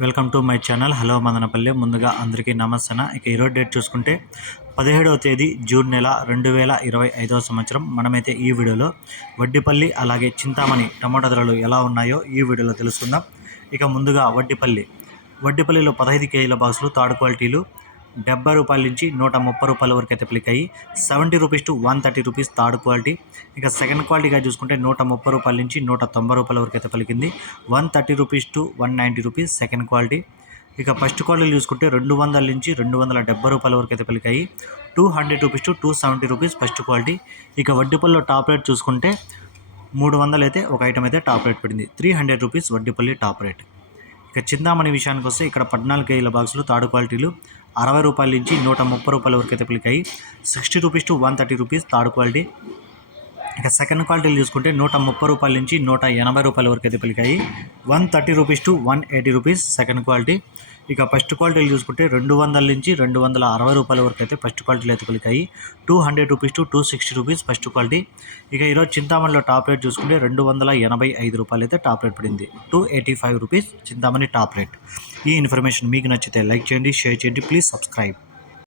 Welcome to my channel. Hello Madanapalle. ముందుగా అందరికీ నమస్తే ఇక ఈరోజు డేట్ చూసుకుంటే పదిహేడవ తేదీ జూన్ నెల రెండు వేల ఇరవై ఐదవ సంవత్సరం. మనమైతే ఈ వీడియోలో వడ్డిపల్లి అలాగే చింతామణి టమాటా ధరలు ఎలా ఉన్నాయో ఈ వీడియోలో తెలుసుకుందాం. ఇక ముందుగా వడ్డిపల్లి. వడ్డిపల్లిలో పదహైదు కేజీల బాక్సులు థర్డ్ క్వాలిటీలు డెబ్బై రూపాయల నుంచి నూట ముప్పై రూపాయల వరకు అయితే పలికాయి seventy rupees to one thirty rupees third quality ఇక సెకండ్ క్వాలిటీగా చూసుకుంటే నూట ముప్పై రూపాయల నుంచి నూట తొంభై రూపాయల వరకు అయితే పలికింది. One thirty rupees to one ninety rupees second quality ఇక ఫస్ట్ క్వాలిటీ చూసుకుంటే రెండు వందల నుంచి రెండు వందల డెబ్బై రూపాయల వరకు అయితే పలికాయి. Two hundred rupees to two seventy rupees first quality ఇక వడ్డీపల్లిలో టాప్ రేట్ చూసుకుంటే మూడు వందలు అయితే ఒక ఐటమ్ అయితే టాప్ రేట్ పడింది. Three hundred rupees Vaddipalli top rate ఇక చిందామణి విషయానికి వస్తే ఇక్కడ పద్నాలుగు కేజీల బాక్సులు థర్డ్ క్వాలిటీలు అరవై రూపాయల నుంచి నూట ముప్పై రూపాయల వరకు అయితే పిలికాయి. Sixty rupees to one thirty rupees third quality. ఇక సెకండ్ క్వాలిటీలు చూసుకుంటే నూట ముప్పై రూపాయల నుంచి నూట ఎనభై రూపాయల వరకు అయితే పలికాయి. One thirty rupees to one eighty rupees second quality. ఇక ఫస్ట్ క్వాలిటీలు చూసుకుంటే రెండు వందల నుంచి రెండు వందల అరవై రూపాయల వరకు అయితే ఫస్ట్ క్వాలిటీలు అయితే కలిగాయి two hundred rupees to two sixty rupees first quality. ఇక ఈరోజు చింతామణిలో టాప్ రేట్ చూసుకుంటే రెండు వందల ఎనభై ఐదు రూపాయలు అయితే టాప్ రేట్ పడింది. Two eighty five rupees Chintamani top rate. ఈ ఇన్ఫర్మేషన్ మీకు నచ్చితే లైక్ చేయండి షేర్ చేయండి ప్లీజ్ సబ్స్క్రైబ్.